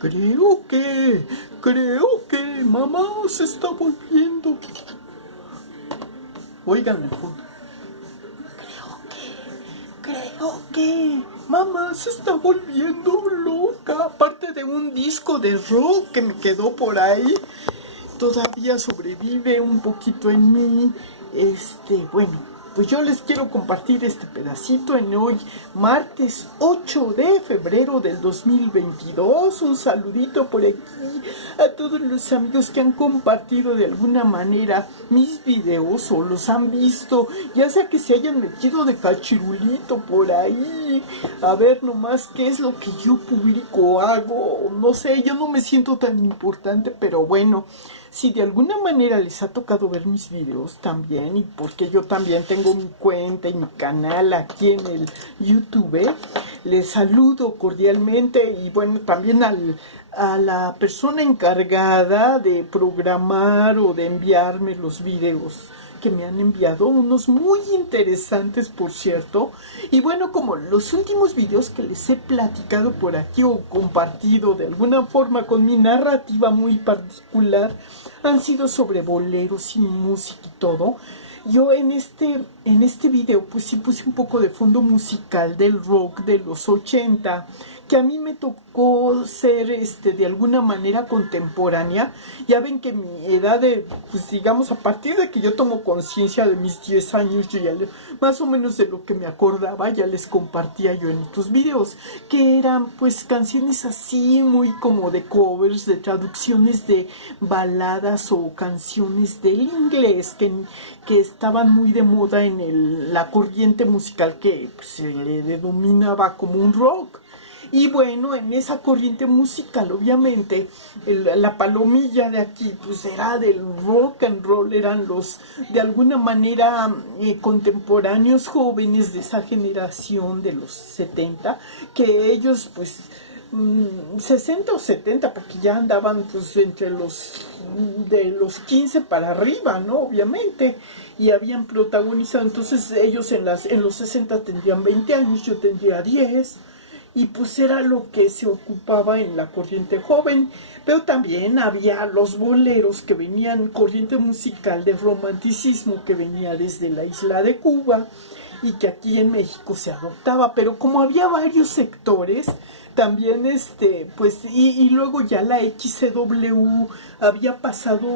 Creo que mamá se está volviendo. Oigan el fondo. Creo que mamá se está volviendo loca. Aparte de un disco de rock que me quedó por ahí, todavía sobrevive un poquito en mí. Bueno, pues yo les quiero compartir este pedacito en hoy, martes 8 de febrero del 2022. Un saludito por aquí a todos los amigos que han compartido de alguna manera mis videos o los han visto, ya sea que se hayan metido de cachirulito por ahí, a ver nomás qué es lo que yo publico, hago, no sé, yo no me siento tan importante, pero bueno. Si de alguna manera les ha tocado ver mis videos también, y porque yo también tengo mi cuenta y mi canal aquí en el YouTube, les saludo cordialmente y bueno, también a la persona encargada de programar o de enviarme los videos, que me han enviado unos muy interesantes, por cierto. Y bueno, como los últimos videos que les he platicado por aquí o compartido de alguna forma con mi narrativa muy particular han sido sobre boleros y música y todo, yo en este video pues sí puse un poco de fondo musical del rock de los 80, que a mí me tocó ser de alguna manera contemporánea. Ya ven que mi edad de, pues digamos, a partir de que yo tomo conciencia de mis 10 años, yo ya más o menos de lo que me acordaba, ya les compartía yo en otros videos, que eran pues canciones así muy como de covers, de traducciones de baladas o canciones del inglés que estaban muy de moda en la corriente musical que pues, se le denominaba como un rock. Y bueno, en esa corriente musical, obviamente, la palomilla de aquí, pues era del rock and roll, eran los, de alguna manera, contemporáneos jóvenes de esa generación de los 70, que ellos, pues, 60 o 70, porque ya andaban, pues, entre de los 15 para arriba, ¿no? Obviamente, y habían protagonizado, entonces ellos en los 60 tendrían 20 años, yo tendría 10, y pues era lo que se ocupaba en la corriente joven. Pero también había los boleros, que venían, corriente musical de romanticismo que venía desde la isla de Cuba y que aquí en México se adoptaba, pero como había varios sectores, también pues, y luego ya la XCW había pasado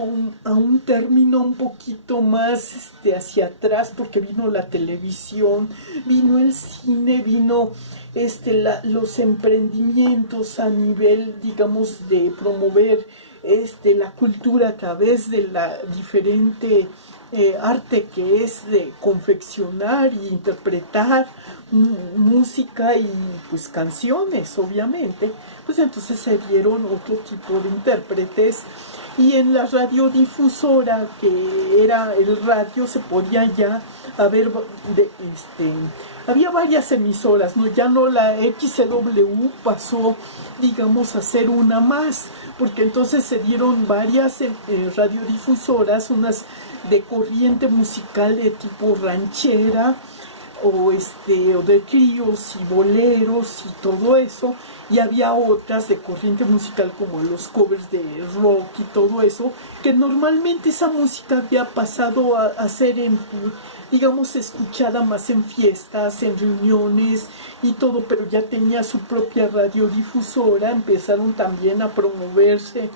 a un término un poquito más hacia atrás, porque vino la televisión, vino el cine, vino los emprendimientos a nivel, digamos, de promover la cultura a través de la diferente arte que es de confeccionar e interpretar música y pues canciones, obviamente. Pues entonces se dieron otro tipo de intérpretes, y en la radiodifusora, que era el radio, se podía ya haber había varias emisoras, ¿no? Ya no, la XCW pasó, digamos, a ser una más, porque entonces se dieron varias radiodifusoras, unas de corriente musical de tipo ranchera, o de tríos y boleros y todo eso, y había otras de corriente musical como los covers de rock y todo eso, que normalmente esa música había pasado a ser digamos, escuchada más en fiestas, en reuniones y todo, pero ya tenía su propia radiodifusora. Empezaron también a promoverse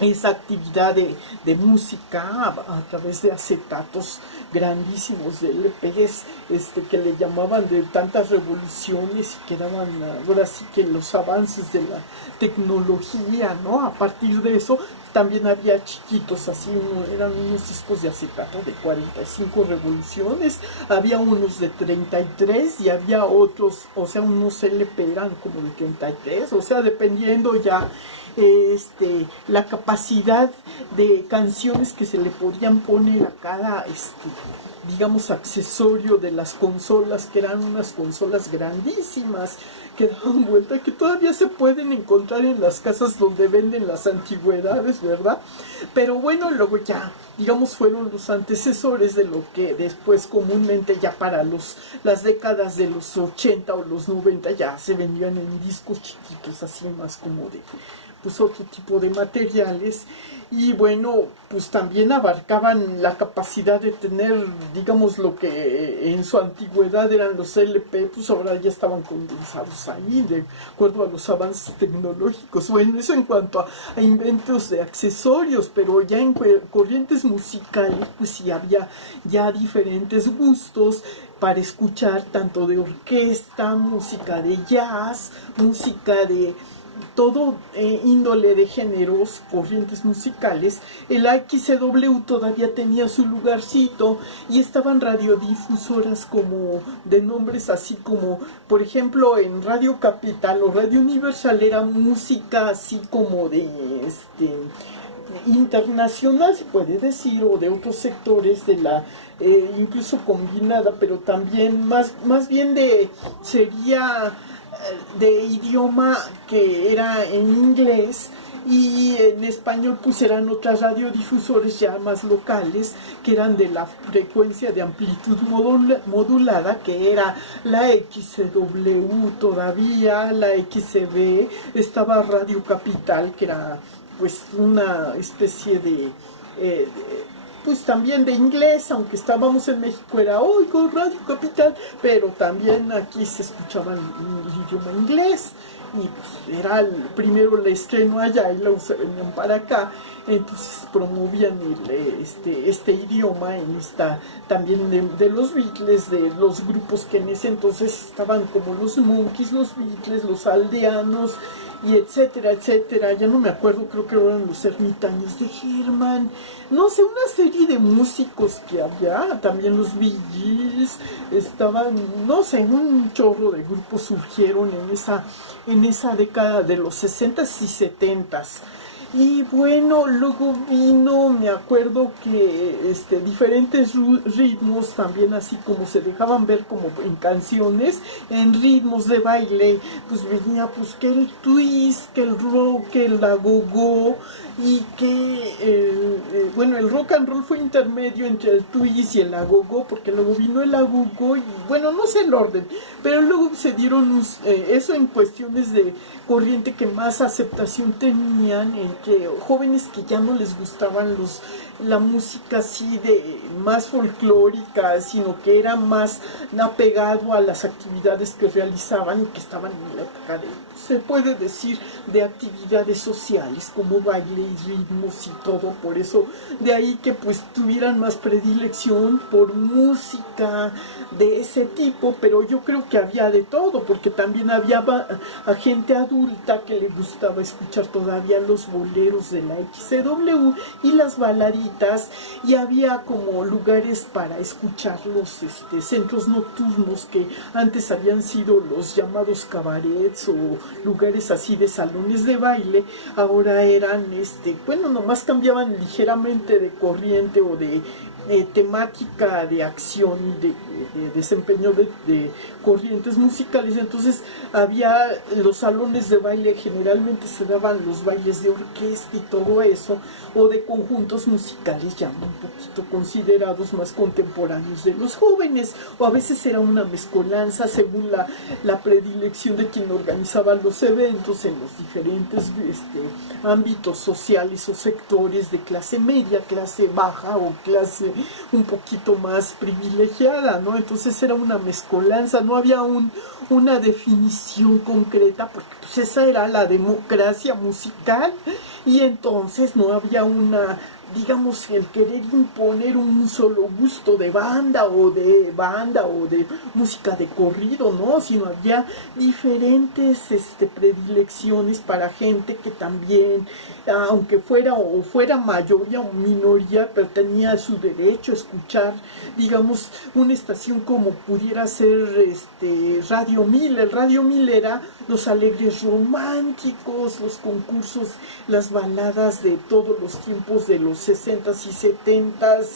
esa actividad de música a través de acetatos grandísimos, de LPs, que le llamaban, de tantas revoluciones, y que daban ahora sí que los avances de la tecnología, ¿no? A partir de eso también había chiquitos así, eran unos discos de acetato de 45 revoluciones, había unos de 33 y había otros, o sea, unos LP eran como de 33, o sea, dependiendo ya la capacidad de canciones que se le podían poner a cada digamos accesorio de las consolas, que eran unas consolas grandísimas que daban vuelta, que todavía se pueden encontrar en las casas donde venden las antigüedades, ¿verdad? Pero bueno, luego ya, digamos, fueron los antecesores de lo que después comúnmente ya para las décadas de los 80 o los 90 ya se vendían en discos chiquitos, así más como de pues otro tipo de materiales. Y bueno, pues también abarcaban la capacidad de tener, digamos, lo que en su antigüedad eran los LP, pues ahora ya estaban condensados ahí, de acuerdo a los avances tecnológicos. Bueno, eso en cuanto a inventos de accesorios, pero ya en corrientes musicales, pues sí había ya diferentes gustos para escuchar, tanto de orquesta, música de jazz, música de todo índole de géneros, corrientes musicales. El XW todavía tenía su lugarcito y estaban radiodifusoras como de nombres así como, por ejemplo, en Radio Capital o Radio Universal era música así como de internacional, se puede decir, o de otros sectores de la incluso combinada, pero también más bien sería de idioma que era en inglés, y en español pues eran otras radiodifusores ya más locales que eran de la frecuencia de amplitud modulada, que era la XW todavía, la XB, estaba Radio Capital, que era pues una especie de pues también de inglés, aunque estábamos en México era oigo Radio Capital, pero también aquí se escuchaba el idioma inglés, y pues era primero el estreno allá y luego se venían para acá, entonces promovían este idioma en esta también de los Beatles, de los grupos que en ese entonces estaban como los Monkees, los Beatles, los Aldeanos, y etcétera, etcétera. Ya no me acuerdo, creo que eran los Ermitaños de Germán, no sé, una serie de músicos que había, también los Bee Gees, estaban, no sé, un chorro de grupos surgieron en esa década de los 60s y 70s. Y bueno, luego vino, me acuerdo que diferentes ritmos también, así como se dejaban ver como en canciones, en ritmos de baile, pues venía pues que el twist, que el rock, que el agogó, y que bueno, el rock and roll fue intermedio entre el twist y el agogó, porque luego vino el agogó y bueno, no sé el orden, pero luego se dieron eso en cuestiones de corriente que más aceptación tenían entre jóvenes que ya no les gustaban la música así de más folclórica, sino que era más apegado a las actividades que realizaban y que estaban en la época se puede decir, de actividades sociales como baile y ritmos y todo. Por eso de ahí que pues tuvieran más predilección por música de ese tipo, pero yo creo que había de todo, porque también había a gente adulta que le gustaba escuchar todavía los boleros de la XCW y las baladitas, y había como lugares para escuchar los centros nocturnos que antes habían sido los llamados cabarets o lugares así de salones de baile, ahora eran bueno, nomás cambiaban ligeramente de corriente o de temática de acción, de desempeño de corrientes musicales. Entonces había los salones de baile, generalmente se daban los bailes de orquesta y todo eso, o de conjuntos musicales ya un poquito considerados más contemporáneos de los jóvenes, o a veces era una mezcolanza según la predilección de quien organizaba los eventos en los diferentes ámbitos sociales o sectores de clase media, clase baja o clase un poquito más privilegiada, ¿no? Entonces era una mezcolanza, no había una definición concreta, porque pues esa era la democracia musical, y entonces no había digamos, el querer imponer un solo gusto de banda o de música de corrido, ¿no? Sino había diferentes predilecciones para gente que también, aunque fuera mayoría o minoría, pero tenía su derecho a escuchar, digamos, una estación como pudiera ser Radio 1000. El Radio 1000 era los alegres románticos, los concursos, las baladas de todos los tiempos de los 60s y 70s,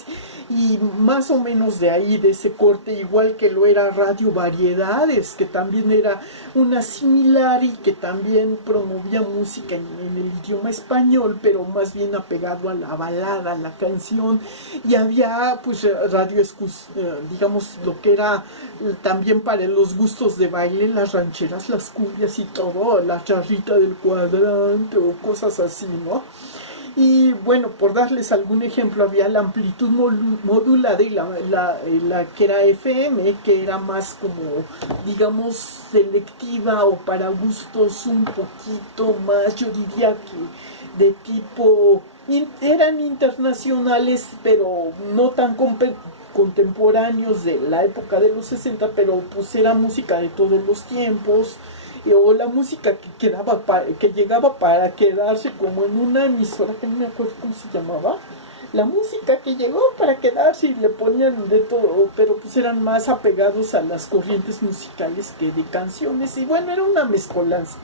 y más o menos de ahí, de ese corte, igual que lo era Radio Variedades, que también era una similar y que también promovía música en el idioma español, pero más bien apegado a la balada, a la canción, y había pues radio, digamos, lo que era también para los gustos de baile, las rancheras, las cumbias y todo, la charrita del cuadrante o cosas así, ¿no? Y bueno, por darles algún ejemplo, había la amplitud modulada y la que era FM, que era más como, digamos, selectiva o para gustos un poquito más, yo diría que de tipo, eran internacionales, pero no tan contemporáneos de la época de los 60, pero pues era música de todos los tiempos, o la música que llegaba para quedarse, como en una emisora que no me acuerdo cómo se llamaba, la música que llegó para quedarse, y le ponían de todo, pero pues eran más apegados a las corrientes musicales que de canciones, y bueno, era una mezcolanza.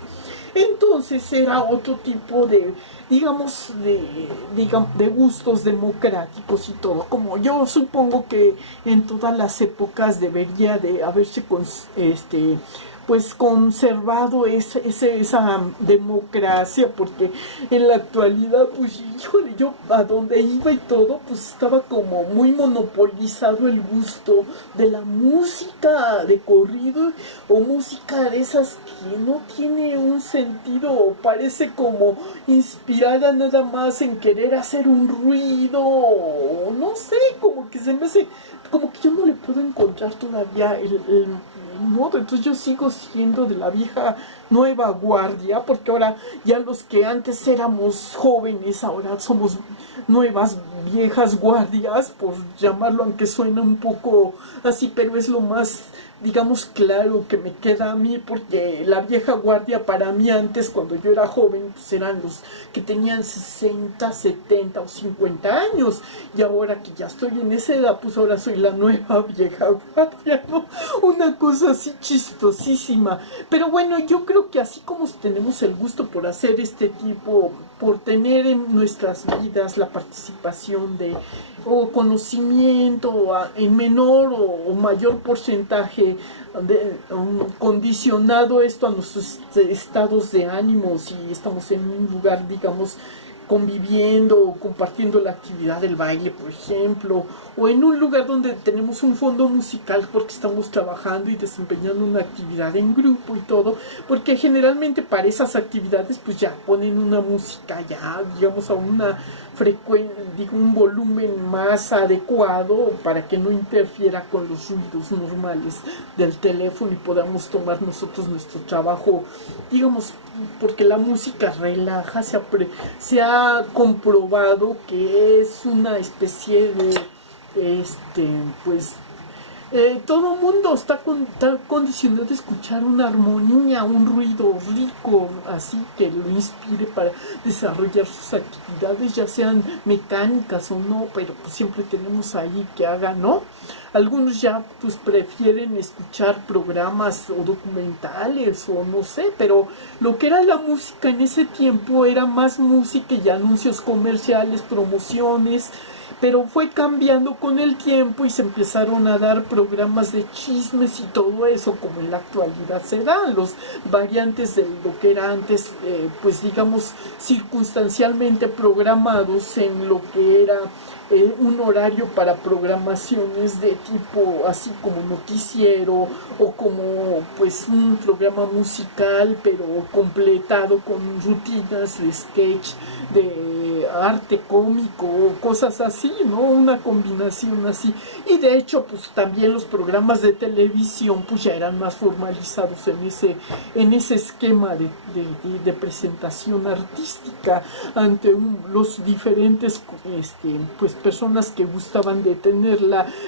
Entonces era otro tipo de, digamos, de gustos democráticos y todo. Como yo supongo que en todas las épocas debería de haberse pues conservado esa democracia, porque en la actualidad, pues híjole, yo a donde iba y todo, pues estaba como muy monopolizado el gusto de la música de corrido, o música de esas que no tiene un sentido, o parece como inspirada nada más en querer hacer un ruido, o no sé, como que se me hace, como que yo no le puedo encontrar todavía el modo. Entonces yo sigo siendo de la vieja nueva guardia, porque ahora ya los que antes éramos jóvenes, ahora somos nuevas viejas guardias, por llamarlo, aunque suena un poco así, pero es lo más, digamos, claro que me queda a mí, porque la vieja guardia para mí antes, cuando yo era joven, pues eran los que tenían 60, 70 o 50 años, y ahora que ya estoy en esa edad, pues ahora soy la nueva vieja guardia, ¿no? Una cosa así chistosísima. Pero bueno, yo creo que así como tenemos el gusto por hacer este tipo, por tener en nuestras vidas la participación de o conocimiento en menor o mayor porcentaje condicionado esto a nuestros estados de ánimo, si estamos en un lugar, digamos, conviviendo o compartiendo la actividad del baile, por ejemplo, o en un lugar donde tenemos un fondo musical porque estamos trabajando y desempeñando una actividad en grupo y todo, porque generalmente para esas actividades pues ya ponen una música ya, digamos, a una frecuencia, digo, un volumen más adecuado para que no interfiera con los ruidos normales del teléfono y podamos tomar nosotros nuestro trabajo, digamos, porque la música relaja, se ha comprobado que es una especie de, pues, todo mundo está condicionado a escuchar una armonía, un ruido rico, así que lo inspire para desarrollar sus actividades, ya sean mecánicas o no, pero pues siempre tenemos ahí que haga, ¿no? Algunos ya pues prefieren escuchar programas o documentales o no sé, pero lo que era la música en ese tiempo era más música y anuncios comerciales, promociones, pero fue cambiando con el tiempo y se empezaron a dar programas de chismes y todo eso, como en la actualidad se dan, los variantes de lo que era antes, pues digamos, circunstancialmente programados en lo que era un horario para programaciones de tipo así como noticiero o como pues un programa musical, pero completado con rutinas de sketch, de arte cómico, cosas así, ¿no? Una combinación así. Y de hecho pues también los programas de televisión pues ya eran más formalizados en ese esquema de presentación artística ante los diferentes pues personas que gustaban de tener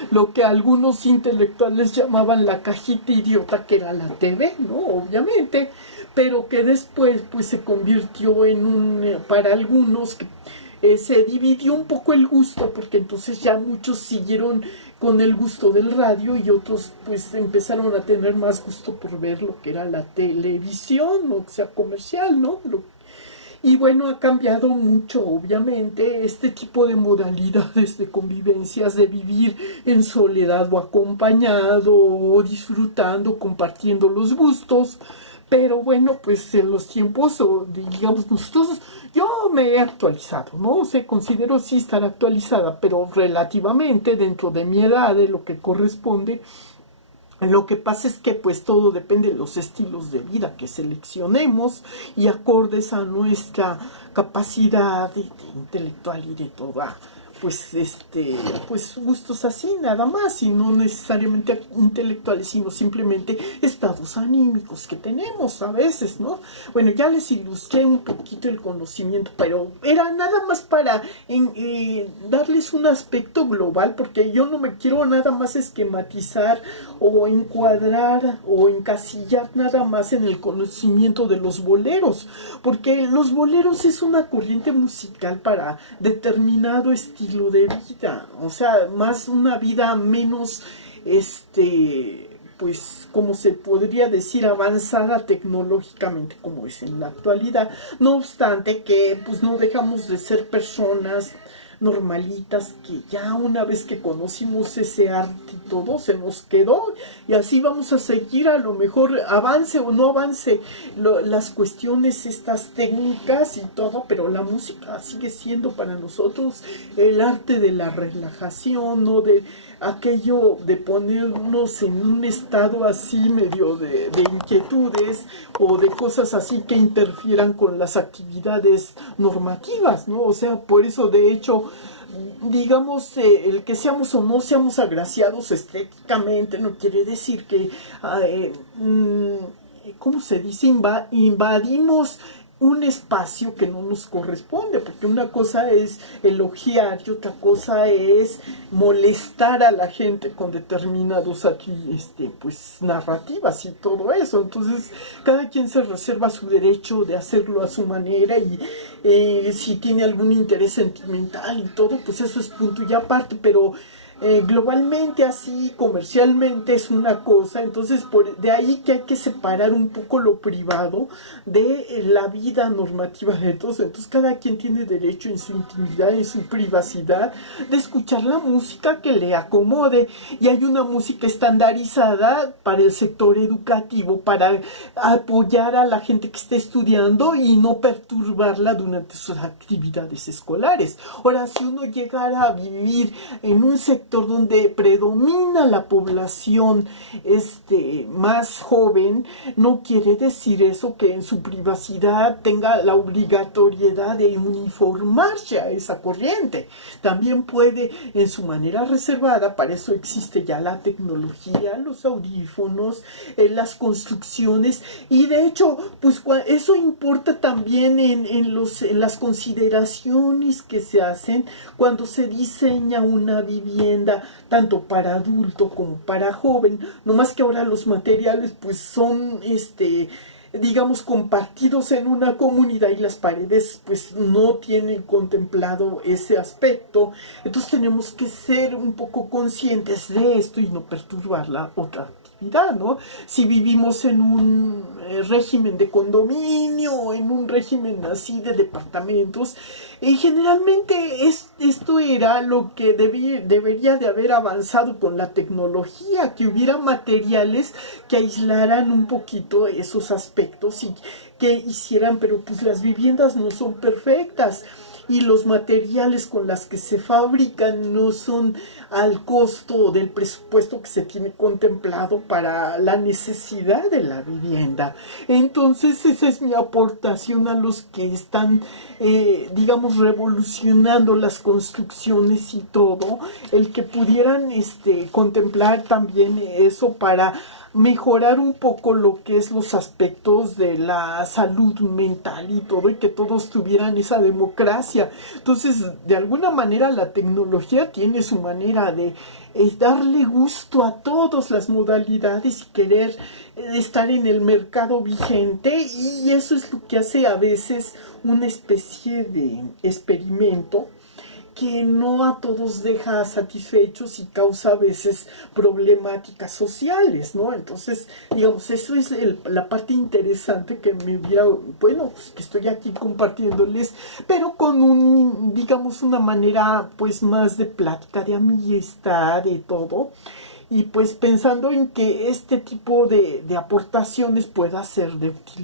lo que algunos intelectuales llamaban la cajita idiota, que era la TV, ¿no? Obviamente, pero que después pues se convirtió en para algunos que se dividió un poco el gusto, porque entonces ya muchos siguieron con el gusto del radio y otros pues empezaron a tener más gusto por ver lo que era la televisión, o sea, comercial, ¿no? Y bueno, ha cambiado mucho, obviamente, este tipo de modalidades de convivencias, de vivir en soledad o acompañado, o disfrutando, compartiendo los gustos. Pero bueno, pues en los tiempos, o digamos nosotros, yo me he actualizado, ¿no? O sea, considero sí estar actualizada, pero relativamente dentro de mi edad, de lo que corresponde. Lo que pasa es que pues todo depende de los estilos de vida que seleccionemos y acordes a nuestra capacidad de intelectual y de toda pues pues gustos así nada más, y no necesariamente intelectuales, sino simplemente estados anímicos que tenemos a veces, ¿no? Bueno, ya les ilustré un poquito el conocimiento, pero era nada más para darles un aspecto global, porque yo no me quiero nada más esquematizar o encuadrar o encasillar nada más en el conocimiento de los boleros, porque los boleros es una corriente musical para determinado estilo de vida, o sea, más una vida menos, pues, como se podría decir, avanzada tecnológicamente como es en la actualidad. No obstante que, pues, no dejamos de ser personas normalitas que ya una vez que conocimos ese arte y todo se nos quedó, y así vamos a seguir, a lo mejor avance o no avance las cuestiones estas técnicas y todo, pero la música sigue siendo para nosotros el arte de la relajación, no de aquello de ponernos en un estado así medio de inquietudes o de cosas así que interfieran con las actividades normativas, ¿no? O sea, por eso de hecho, digamos, el que seamos o no seamos agraciados estéticamente no quiere decir que, ¿cómo se dice? Invadimos un espacio que no nos corresponde, porque una cosa es elogiar y otra cosa es molestar a la gente con determinados aquí, pues narrativas y todo eso. Entonces cada quien se reserva su derecho de hacerlo a su manera, y si tiene algún interés sentimental y todo, pues eso es punto y aparte, pero globalmente así, comercialmente es una cosa. Entonces de ahí que hay que separar un poco lo privado de la vida normativa de todos. Entonces cada quien tiene derecho en su intimidad, en su privacidad, de escuchar la música que le acomode, y hay una música estandarizada para el sector educativo, para apoyar a la gente que esté estudiando y no perturbarla durante sus actividades escolares. Ahora, si uno llegara a vivir en un sector donde predomina la población más joven, no quiere decir eso que en su privacidad tenga la obligatoriedad de uniformarse a esa corriente. También puede en su manera reservada, para eso existe ya la tecnología, los audífonos, las construcciones, y de hecho pues eso importa también en las consideraciones que se hacen cuando se diseña una vivienda tanto para adulto como para joven. No más que ahora los materiales pues son digamos compartidos en una comunidad, y las paredes pues no tienen contemplado ese aspecto. Entonces tenemos que ser un poco conscientes de esto y no perturbar la otra actividad, ¿no? Si vivimos en un régimen de condominio o en un régimen así de departamentos, generalmente esto era lo que debería de haber avanzado con la tecnología, que hubiera materiales que aislaran un poquito esos aspectos y que hicieran, pero pues las viviendas no son perfectas y los materiales con los que se fabrican no son al costo del presupuesto que se tiene contemplado para la necesidad de la vivienda. Entonces esa es mi aportación a los que están, digamos, revolucionando las construcciones y todo, el que pudieran contemplar también eso para mejorar un poco lo que es los aspectos de la salud mental y todo, y que todos tuvieran esa democracia. Entonces, de alguna manera la tecnología tiene su manera de darle gusto a todas las modalidades y querer estar en el mercado vigente, y eso es lo que hace a veces una especie de experimento que no a todos deja satisfechos y causa a veces problemáticas sociales, ¿no? Entonces, digamos, eso es la parte interesante que me hubiera, bueno, pues que estoy aquí compartiéndoles, pero con un, digamos, una manera pues más de plática, de amistad, de todo. Y pues pensando en que este tipo de aportaciones pueda ser de utilidad.